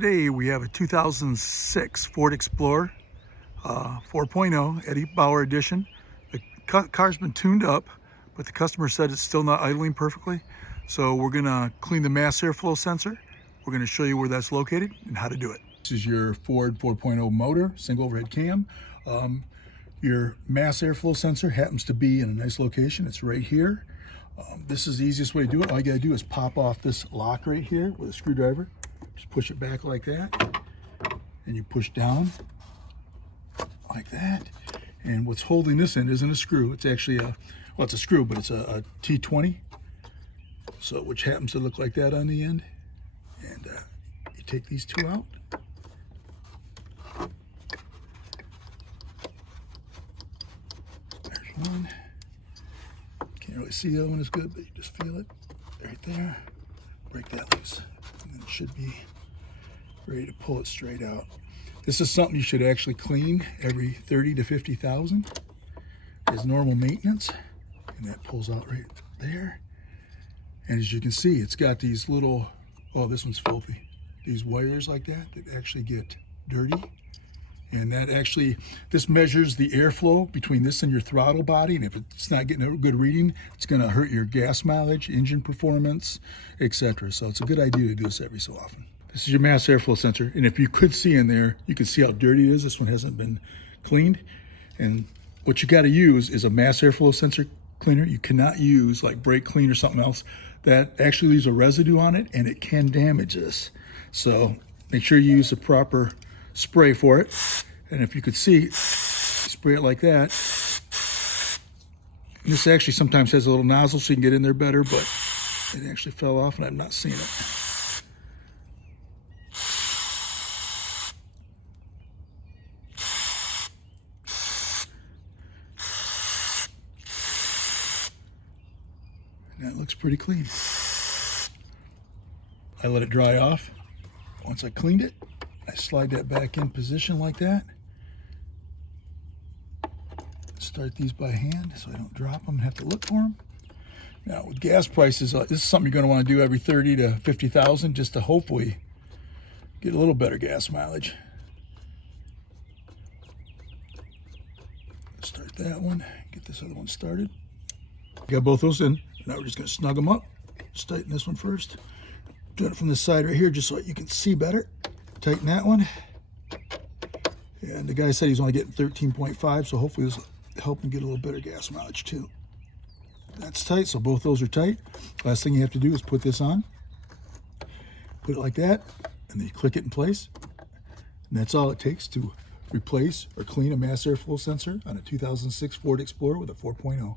Today we have a 2006 Ford Explorer 4.0 Eddie Bauer edition. The car's been tuned up, but the customer said it's still not idling perfectly. So we're gonna clean the mass airflow sensor. We're gonna show you where that's located and how to do it. This is your Ford 4.0 motor, single overhead cam. Your mass airflow sensor happens to be in a nice location. It's right here. This is the easiest way to do it. All you gotta do is pop off this lock right here with a screwdriver. Just push it back like that, and you push down like that. And what's holding this in isn't a screw. It's actually it's a screw, but it's a T20. So, which happens to look like that on the end. And you take these two out. There's one. Can't really see the other one as good, but you just feel it right there. Break that loose, and then it should be ready to pull it straight out. This is something you should actually clean every 30 to 50,000 as normal maintenance, and that pulls out right there. And as you can see, it's got these little, oh, this one's filthy, these wires like that actually get dirty. And that actually, this measures the airflow between this and your throttle body, and if it's not getting a good reading, it's going to hurt your gas mileage, engine performance, etc. So it's a good idea to do this every so often. This is your mass airflow sensor, and if you could see in there, you can see how dirty it is. This one hasn't been cleaned. And what you got to use is a mass airflow sensor cleaner. You cannot use like brake clean or something else. That actually leaves a residue on it, and it can damage this. So make sure you use the proper spray for it. And if you could see, spray it like that. And this actually sometimes has a little nozzle so you can get in there better, but it actually fell off and I've not seen it. And that looks pretty clean. I let it dry off. Once I cleaned it, I slide that back in position like that. Start these by hand so I don't drop them and have to look for them. Now with gas prices, this is something you're going to want to do every 30 to 50,000 just to hopefully get a little better gas mileage. Start that one, get this other one started. Got both those in. Now we're just going to snug them up. Just tighten this one first. Doing it from this side right here just so you can see better. Tighten that one. And the guy said he's only getting 13.5, so hopefully this will help him get a little better gas mileage too. That's tight, so both those are tight. Last thing you have to do is put this on. Put it like that, and then you click it in place. And that's all it takes to replace or clean a mass airflow sensor on a 2006 Ford Explorer with a 4.0.